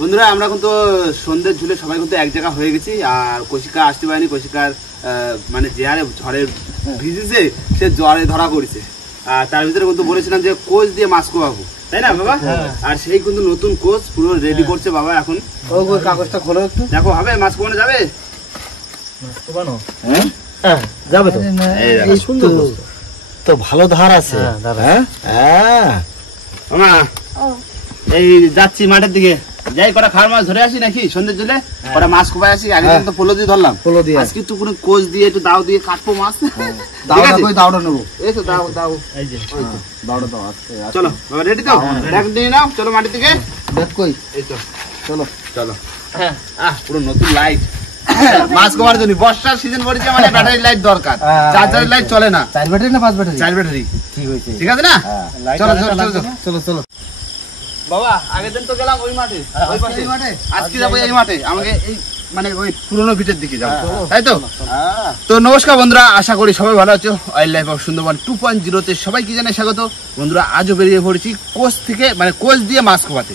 বন্ধুরা আমরা কিন্তু সন্ধ্যের ঝুলে সবাই কিন্তু এক জায়গা হয়ে গেছি আর কৌশিকা আসতে পারেনি। কৌশিকার মানে যে হারে ঝড়ে ভিজেছে সে জ্বরে ধরা পড়েছে। আর তার ভিতরে কিন্তু বলেছিলাম যে কোচ দিয়ে মাছ কোয়াবো, তাই না বাবা? আর সেই কিন্তু নতুন কোচ পুরো রেডি করছে বাবা। এখন কাগজটা খোলো একটু, দেখো হবে মাছ কোয়ানো যাবে? যাবে তো, এই সুন্দর তো, ভালো ধার আছে। এই যাচ্ছি মাঠের দিকে, যাই কটা খাওয়ার মাছ ধরে আসি নাকি সন্ধ্যের জলে, কটা মাছ কোপাই আসি। আগে তো পোলো দিয়ে ধরলাম, পোলো দিয়ে আজকে একটু পুরো কোচ দিয়ে একটু দাও দিয়ে কাটবো মাছ। দাওটা নেবো, এই তো দাও দাও, এই যে দাওটা দাও। চলো রেডি তো, ব্যাগ নিয়ে নাও, চলো মাঠের দিকে। ব্যাগ কই? এই তো চলো চলো। পুরো নতুন লাইট মাছ কোপার জন্য, বর্ষার সিজন পড়েছে মানে ব্যাটারি লাইট দরকার, চার্জারের লাইট চলে না। 4 ব্যাটারি না 5 ব্যাটারি? 4 ব্যাটারি। ঠিক হয়েছে, ঠিক আছে না? চলো চলো চলো চলো বাবা। আগের দিন তো গেলাম ওই মাঠে, ওই পাশে মাঠে, আজকে যাবো এই মাঠে। আমাকে এই মানে ওই পুরোনো ভিটের দিকে যাবো, তাই তো? তো নমস্কার বন্ধুরা, আশা করি সবাই ভালো আছো। ওয়াইল্ড লাইফ অফ সুন্দরবন 2.0 তে সবাইকে জানাই স্বাগত। বন্ধুরা আজও বেরিয়ে পড়েছি কোচ থেকে, মানে কোচ দিয়ে মাছ কোপাতে।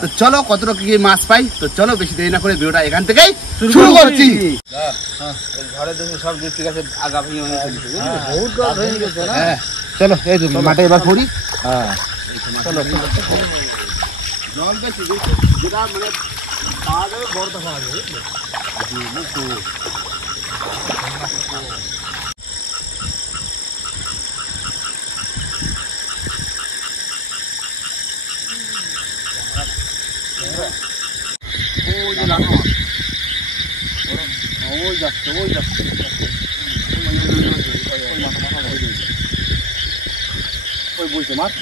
তো চলো কতটা কি মাছ পাই, তো চলো বেশি দেরি না করে ভিডিওটা এখান থেকেই শুরু করছি। ঝড়ে দেখে সব ঠিক আছে, আগা ভেঙে বহুত গাছ ভেঙে গেছে না? চলো এই মাঠে এবার পড়ি। চলো জল বেশি, যেটা মানে পাওয়া যাবে বড়টা পাওয়া যাবে। ওই যে লানো, ওই যাচ্ছে ওই যাচ্ছে, ওই বলছে মাছ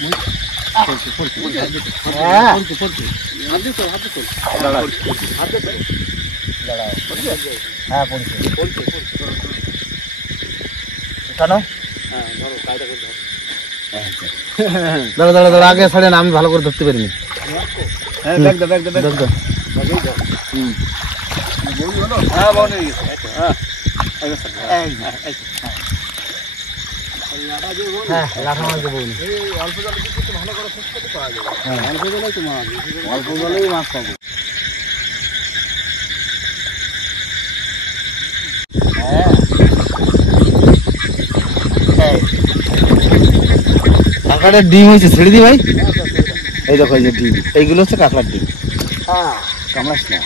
আগে ছাড়ে না, আমি ভালো করে ধরতে পারিনি। অল্প জলে ভালো করে পাওয়া যাবে, অল্প জলেই তো মাছ, অল্প জলেই মাছ পাবো। কাঁকড়ার ডিম হয়েছে, ছেড়ে দি ভাই। এই দেখো এই যে ডিম, এইগুলো হচ্ছে কাঁকড়ার ডিম। কামড়াস না,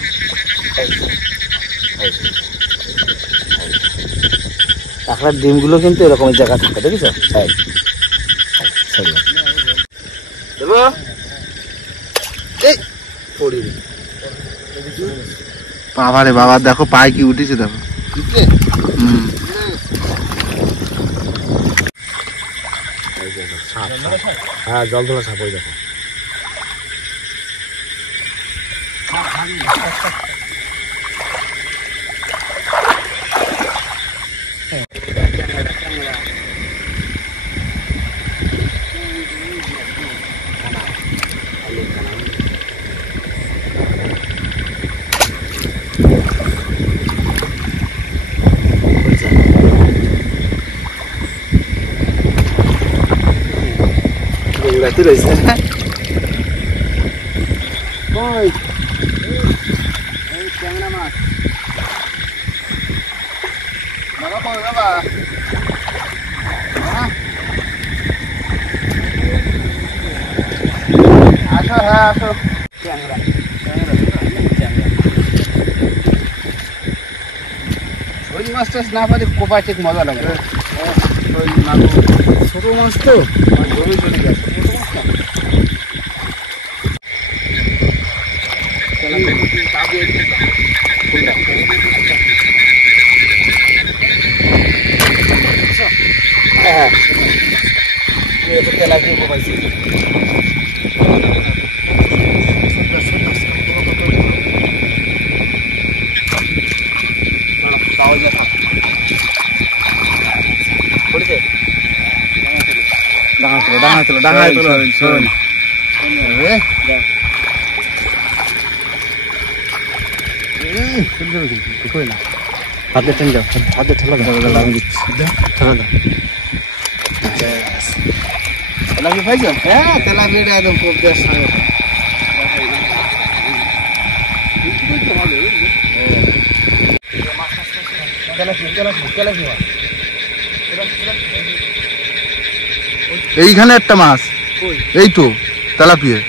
কাঁকড়ার ডিমগুলো কিন্তু এরকম জায়গা থাকে, দেখেছো? বাবা রে বাবা, দেখো পায়ে কি উঠেছে, দেখো। হ্যাঁ, জল ধরা সাপ, ওই দেখো। ক্যাংরা মাছ বাবা, কই বাবা? আসো, হ্যাঁ আসো। ক্যাংরা ওই মাছ টাছ না পারে কোপায় ঠিক মজা লাগে। ছোট মাছ তো জমি চলে গেছে, ছোট মাছ না। হাতে টেন যাও, হাতে ঠেলা দাও, আমি দিচ্ছি, ঠেলা দাও। তেলাপিয়া পাইছো? হ্যাঁ, তেলাপিয়াটা একদম কোপ দেওয়ার সঙ্গে। এইখানে একটা মাছ, এই তো তেলাপিয়া।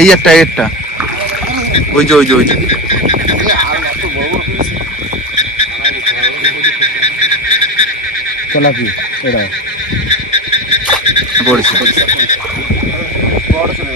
এই একটা ওই যে তেলাপিয়া এটা পড়েছে, পড়ছে না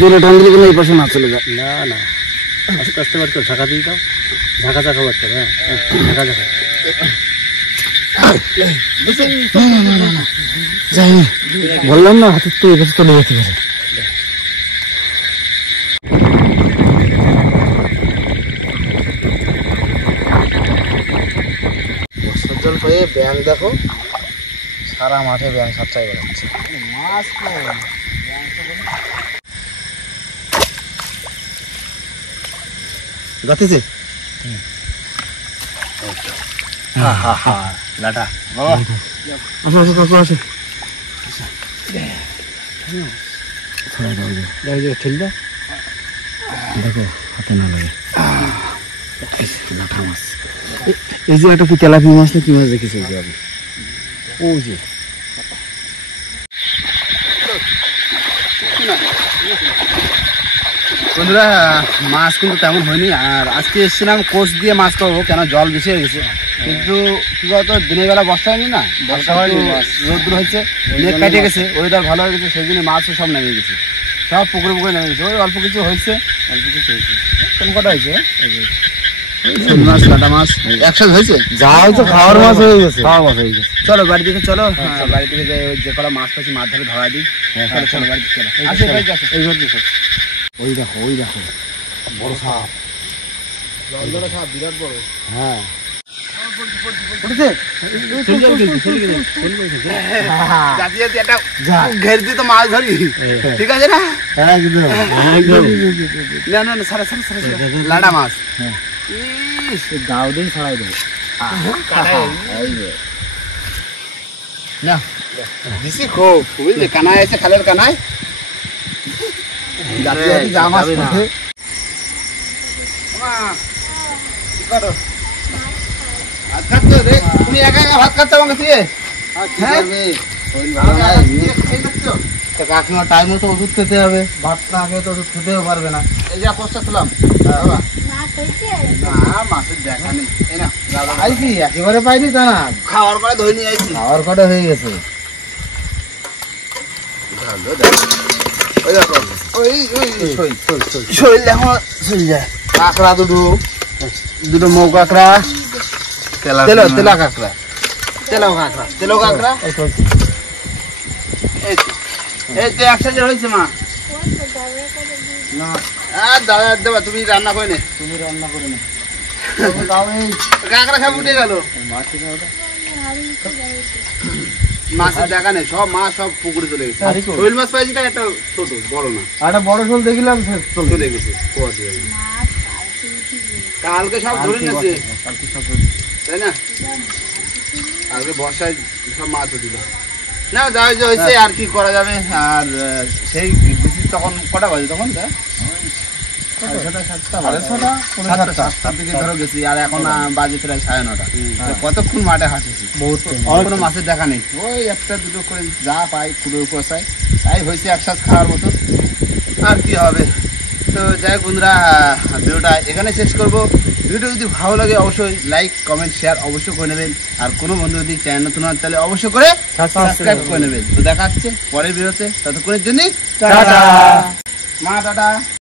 জোরে টান দিলে কোনো এই পাশে না চলে যায়। না না আস্তে আস্তে বার করে ঝাঁকা দিয়ে দাও, ঝাঁকা বার করে। হ্যাঁ ঝাঁকা যাই বললাম না, হাতের তো এপাশে চলে যেতে পারে। বর্ষার জল হয়ে ব্যাং দেখো, সারা মাঠে ব্যাং সাতটাই বেড়াচ্ছে। মাছ গাতিছে লাটা বাবা, আসো কাকু আসো, ঠেল দাও, দেখো হাতে না লাগে। লাটা মাছ, এই যে একটা কি তেলাপি মাছ না কি মাছ দেখেছি, এই যে আমি ও যে বন্ধুরা, মাছ কিন্তু তেমন হয়নি। আর আজকে এসেছিলাম কোচ দিয়ে মাছ পাবো, কেন জল বেশি হয়ে গেছে। কিন্তু কি বলতো, দিনের বেলা বর্ষা হয়নি না, বর্ষা হয়নি, রোদ্র হয়েছে, মেঘ কাটে গেছে, ওয়েদার ভালো হয়ে গেছে, সেই জন্য মাছও সব নেমে গেছে, সব পুকুরে নেমে গেছে। ওই অল্প কিছু হয়েছে, কোন কটা হয়েছে, মাছ কাটা মাছ একসাথে হয়েছে, যা হয়তো খাওয়ার মাছ হয়ে গেছে, খাওয়ার মাছ হয়ে গেছে। চলো বাড়ি থেকে চলো, বাড়ি থেকে যে কটা মাছ পাচ্ছি মাছ ধরে ধরা দিই। চলো বাড়ি থেকে চলো। ওই দেখো বড় সাপ, সাপ বিরাট বড়। হ্যাঁ ঘের দিয়ে তো মাছ ধরি, ঠিক আছে না? লাডা মাছ গাও দিন ছাড়াই দেবো না, দিছি খুব বুঝলি, কানায় আছে, খালের কানায় যা মাছ পড়ে। ভাত খাচ্ছ রে তুমি, একা একা ভাত খাচ্ছ আমাকে দিয়ে? কাকিমার টাইম মতো ওষুধ খেতে হবে, ভাত না খেয়ে তো ওষুধ খেতেও পারবে না। এই যে পোস্টটা তুলাম বাবা, না মাছের দেখা নেই, এই না আইছি একেবারে পাইনি তা না, খাওয়ার পরে ধরে নিয়ে আইছি, খাওয়ার কটা হয়ে গেছে। শরীর দেখো চলে যায়। কাঁকড়া দুটো মৌ কাঁকড়া, তেলা কাঁকড়া, তেলো কাঁকড়া এই তো একসাথে হয়েছে মা। না দাদা দেবা, তুমি রান্না করে নে, তুমি রান্না করে নে, কাঁকড়া সব উঠে গেল, মাছের দেখা নেই, সব মাছ সব পুকুরে চলে গেছে। শৈল মাছ পাইছি, তাই একটা ছোট, বড় না, একটা বড় শোল দেখলাম চলে গেছে। কালকে সব ধরে নিয়েছে, তাই না? কালকে বর্ষায় সব মাছ উঠিল না, যা হয়েছে আর কি করা যাবে। আর সেই তখন কটা বাজে, তখন সাতটার দিকে ধরো গেছি, আর এখন বাজে প্রায় 9:30। কতক্ষণ মাঠে হাঁটেছি, কোনো মাছের দেখা নেই, ওই একটা দুটো করে যা পাই কুড়োর কোষায়, তাই হয়েছে একসাথে খাওয়ার মতো, আর কি হবে। তো যাই বন্ধুরা, ভিডিওটা এখানে শেষ করবো। ভিডিও যদি ভালো লাগে অবশ্যই লাইক কমেন্ট শেয়ার অবশ্যই করে নেবেন, আর কোনো বন্ধু যদি চ্যানেল নতুন হয় তাহলে অবশ্যই করে সাবস্ক্রাইব করে নেবেন। তো দেখা হচ্ছে পরের ভিডিওতে, ততক্ষণের জন্য টাটা। মা টাটা।